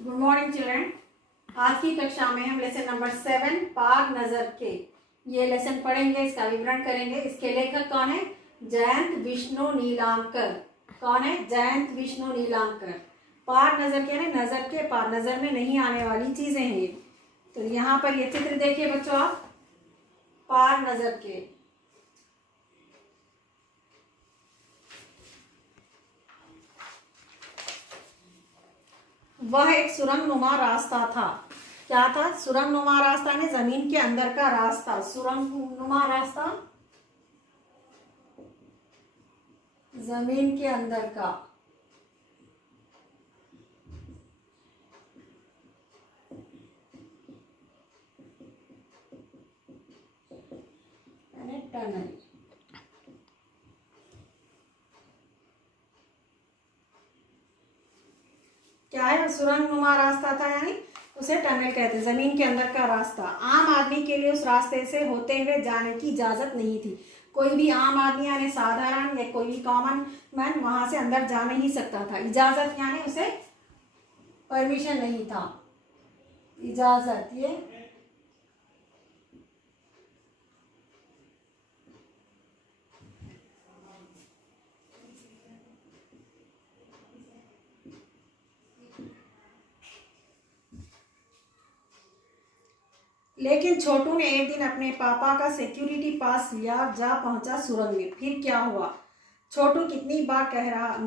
Good morning children. आज की कक्षा में हम लेसन नंबर 7 पाक नजर के ये लेसन पढ़ेंगे, इसका विवरण करेंगे। इसके लेखक कौन है? जयंत विष्णु नीलांकर। कौन है? जयंत विष्णु नीलांकर। पार नजर के ना, नजर के पार, नजर में नहीं आने वाली चीजें हैं ये। तो यहाँ पर ये चित्र देखिए बच्चों आप, पार नजर के। वह एक सुरंगनुमा रास्ता था। क्या था? सुरंगनुमा रास्ता ने जमीन के अंदर का रास्ता, सुरंगनुमा रास्ता जमीन के अंदर का। टनल। क्या है? सुरंगनुमा रास्ता था, यानी उसे टनल कहते हैं, जमीन के अंदर का रास्ता। आम आदमी के लिए उस रास्ते से होते हुए जाने की इजाजत नहीं थी। कोई भी आम आदमी यानी साधारण या कोई भी कॉमन मैन वहां से अंदर जा नहीं सकता था। इजाजत यानी उसे परमिशन नहीं था, इजाजत। ये लेकिन छोटू ने एक दिन अपने पापा का सिक्योरिटी पास लिया, जा पहुंचा सुरंग में। फिर क्या हुआ? छोटू कितनी बार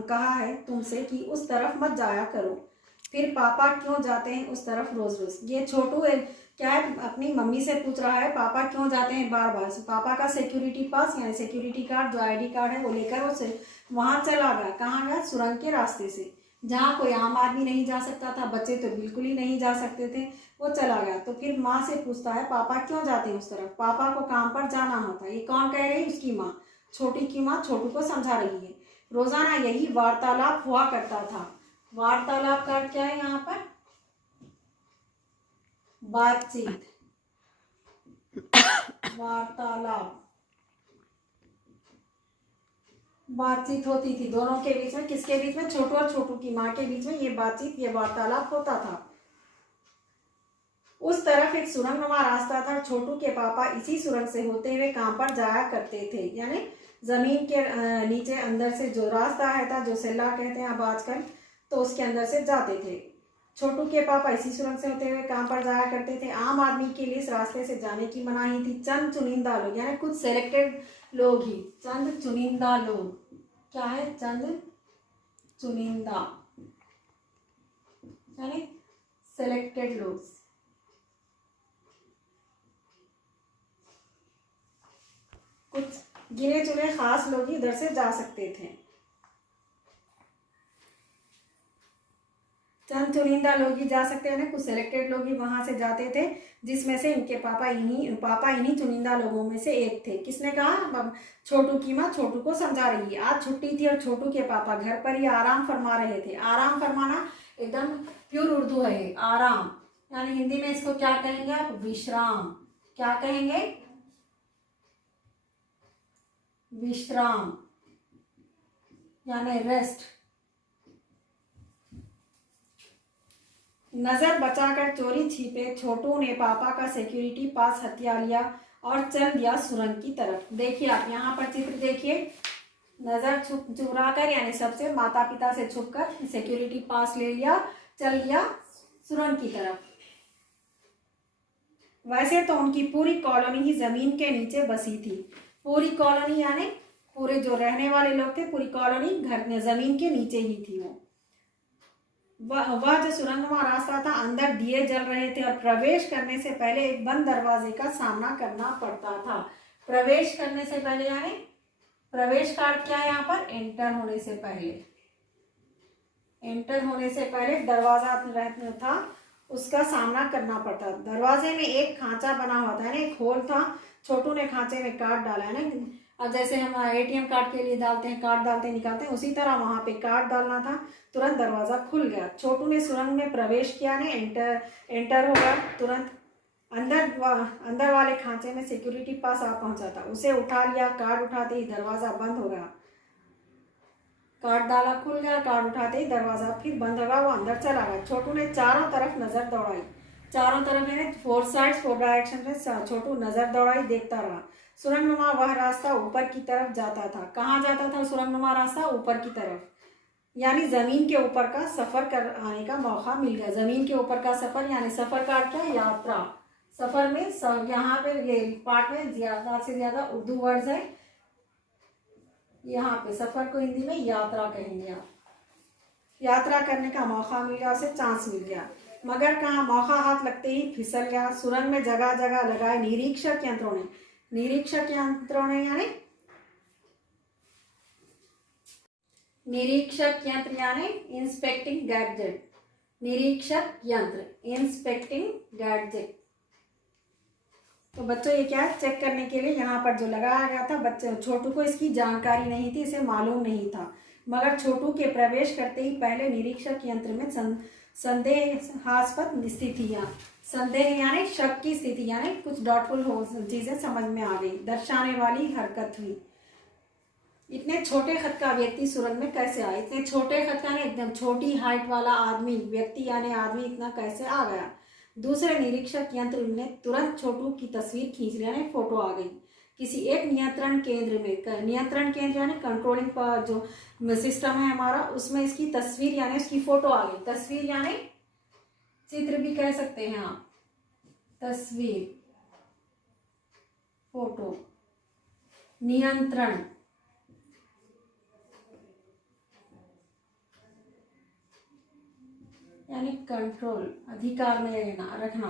कहा है तुमसे कि उस तरफ मत जाया करो। फिर पापा क्यों जाते हैं उस तरफ रोज रोज? ये छोटू क्या है, अपनी मम्मी से पूछ रहा है पापा क्यों जाते हैं बार बार। पापा का सिक्योरिटी पास यानी सिक्योरिटी कार्ड, जो आईडी कार्ड है, वो लेकर वो वहां चला गया। कहाँ गया? सुरंग के रास्ते से, जहाँ कोई आम आदमी नहीं जा सकता था, बच्चे तो बिल्कुल ही नहीं जा सकते थे। वो चला गया। तो फिर माँ से पूछता है पापा क्यों जाते हैं उस तरफ? पापा को काम पर जाना होता। ये कौन कह रही है? उसकी माँ, छोटी की माँ छोटू को समझा रही है। रोजाना यही वार्तालाप हुआ करता था। वार्तालाप का क्या है यहाँ पर? बातचीत, वार्तालाप, बातचीत होती थी दोनों के बीच में। किसके बीच में? छोटू और छोटू की माँ के बीच में ये बातचीत, ये वार्तालाप होता था। उस तरफ एक सुरंगनुमा रास्ता था। छोटू के पापा इसी सुरंग से होते हुए काम पर जाया करते थे, यानी जमीन के नीचे अंदर से जो रास्ता है था, जो सेला कहते हैं अब आजकल, तो उसके अंदर से जाते थे। छोटू के पापा इसी सुरंग से होते हुए काम पर जाया करते थे। आम आदमी के लिए इस रास्ते से जाने की मनाही थी। चंद चुनिंदा लोग, यानी कुछ सेलेक्टेड लोग ही, चंद चुनिंदा लोग। क्या है? चंद चुनिंदा यानी सेलेक्टेड लोग, कुछ गिने चुने खास लोग ही इधर से जा सकते थे। चंद चुनिंदा लोग ही जा सकते हैं, कुछ सेलेक्टेड लोग ही वहां से जाते थे, जिसमें से इनके पापा इन्हीं चुनिंदा लोगों में से एक थे। किसने कहा? छोटू की माँ छोटू को समझा रही है। आज छुट्टी थी और छोटू के पापा घर पर ही आराम फरमा रहे थे। आराम फरमाना एकदम प्योर उर्दू है। आराम यानी हिंदी में इसको क्या कहेंगे आप? विश्राम। क्या कहेंगे? विश्राम यानी रेस्ट। नजर बचाकर चोरी छिपे छोटू ने पापा का सिक्योरिटी पास हथिया लिया और चल दिया सुरंग की तरफ। देखिए आप यहाँ पर चित्र देखिए। नजर चुरा कर यानी सबसे माता पिता से छुपकर सिक्योरिटी पास ले लिया, चल दिया सुरंग की तरफ। वैसे तो उनकी पूरी कॉलोनी ही जमीन के नीचे बसी थी। पूरी कॉलोनी यानी पूरे जो रहने वाले लोग थे, पूरी कॉलोनी घर में जमीन के नीचे ही थी। वह जो सुरंगनुमा रास्ता था, अंदर दिए जल रहे थे और प्रवेश करने से पहले एक बंद दरवाजे का सामना करना पड़ता था। प्रवेश करने से पहले यानी प्रवेश कार्ड क्या है यहाँ पर? एंटर होने से पहले, एंटर होने से पहले दरवाजा था, उसका सामना करना पड़ता। दरवाजे में एक खांचा बना हुआ था, एक होल था। छोटू ने खांचे में कार्ड डाला है ना, और जैसे हम एटीएम कार्ड के लिए डालते हैं, कार्ड डालते हैं निकालते हैं, उसी तरह वहां पे कार्ड डालना था। तुरंत दरवाजा खुल गया। छोटू ने सुरंग में प्रवेश किया ने एंटर हो गया। तुरंत अंदर वाले खांचे में सिक्योरिटी पास आ पहुंचा था, उसे उठा लिया। कार्ड उठाते ही दरवाजा बंद हो गया। कार्ड डाला, खुल गया। कार्ड उठाते ही दरवाजा फिर बंद होगा, वो अंदर चला गया। छोटू ने चारों तरफ नजर दौड़ाई, चारों तरफ यानी 4 साइड्स 4 डायरेक्शन में छोटू नजर दौड़ाई, देखता रहा। सुरंगनुमा वह रास्ता ऊपर की तरफ जाता था। कहाँ जाता था सुरंगनुमा रास्ता? ऊपर की तरफ, यानी जमीन के ऊपर का सफर कर आने का मौका मिल गया। जमीन के ऊपर का सफर यानी सफर का क्या? यात्रा। सफर में यहाँ पे ये पार्ट में ज्यादा से ज्यादा उर्दू वर्ड्स है। यहाँ पे सफर को हिंदी में यात्रा कहेंगे आप। यात्रा करने का मौका मिल गया, उसे चांस मिल गया। मगर कहाँ? मौका हाथ लगते ही फिसल गया। सुरंग में जगह जगह लगाए निरीक्षक यंत्रों ने। निरीक्षक यंत्रों ने यानी निरीक्षक यंत्र यानी इंस्पेक्टिंग गैजेट। निरीक्षक यंत्र, इंस्पेक्टिंग गैजेट। तो बच्चों ये क्या है? चेक करने के लिए यहाँ पर जो लगाया गया था। बच्चे छोटू को इसकी जानकारी नहीं थी, इसे मालूम नहीं था। मगर छोटू के प्रवेश करते ही पहले निरीक्षक यंत्र में संदेहास्पद स्थितियाँ, संदेह यानी शक की स्थिति यानी कुछ डाउटफुल हो चीजें समझ में आ गई, दर्शाने वाली हरकत हुई। इतने छोटे खत का व्यक्ति सुरंग में कैसे आया? इतने छोटे खत का नहीं, एकदम छोटी हाइट वाला आदमी, व्यक्ति यानी आदमी इतना कैसे आ गया? दूसरे निरीक्षक यंत्र ने तुरंत छोटू की तस्वीर खींच लिया, यानी फोटो आ गई। किसी एक नियंत्रण केंद्र में, नियंत्रण केंद्र यानी कंट्रोलिंग पर जो सिस्टम है हमारा, उसमें इसकी तस्वीर यानी उसकी फोटो आ गई। तस्वीर यानी चित्र भी कह सकते हैं आप, तस्वीर, फोटो। नियंत्रण यानी कंट्रोल, अधिकार में लेना, रखना।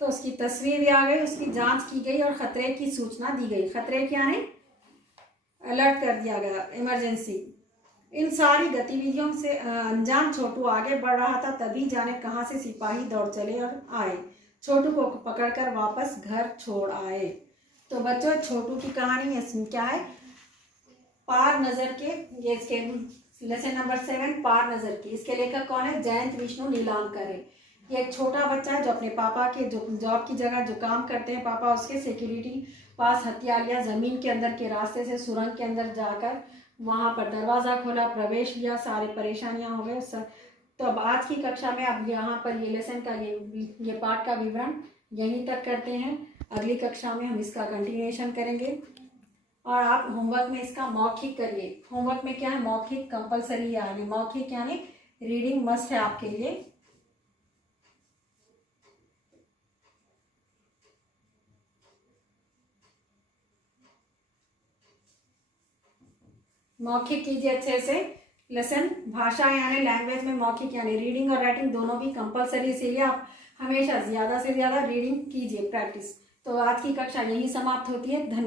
तो उसकी तस्वीर भी आ गई, उसकी जांच की गई और खतरे की सूचना दी गई। खतरे क्या है? अलर्ट कर दिया गया, इमरजेंसी। इन सारी गतिविधियों से अनजान छोटू आगे बढ़ रहा था, तभी जाने कहां से सिपाही दौड़ चले और आए, छोटू को पकड़कर वापस घर छोड़ आए। तो बच्चों छोटू की कहानी इसमें क्या है? पार नजर के, ये इसके लेसन नंबर 7 पार नजर की। इसके लेखक कौन है? जयंत विष्णु नीलांकर है। ये एक छोटा बच्चा है जो अपने पापा के जो जॉब की जगह जो काम करते हैं पापा, उसके सिक्योरिटी पास हथियार लिया, जमीन के अंदर के रास्ते से सुरंग के अंदर जाकर वहां पर दरवाजा खोला, प्रवेश लिया, सारी परेशानियां हो गए। तो अब आज की कक्षा में अब यहाँ पर ये लेसन का ये पाठ का विवरण यहीं तक करते हैं। अगली कक्षा में हम इसका कंटिन्यूएशन करेंगे। और आप होमवर्क में इसका मौखिक करिए। होमवर्क में क्या है? मौखिक कंपलसरी है, यानी मौखिक यानी रीडिंग मस्ट है आपके लिए। मौखिक कीजिए अच्छे से। लेसन भाषा यानी लैंग्वेज में मौखिक यानी रीडिंग और राइटिंग दोनों भी कंपलसरी, इसीलिए आप हमेशा ज्यादा से ज्यादा रीडिंग कीजिए, प्रैक्टिस। तो आज की कक्षा यही समाप्त होती है। धन्यवाद।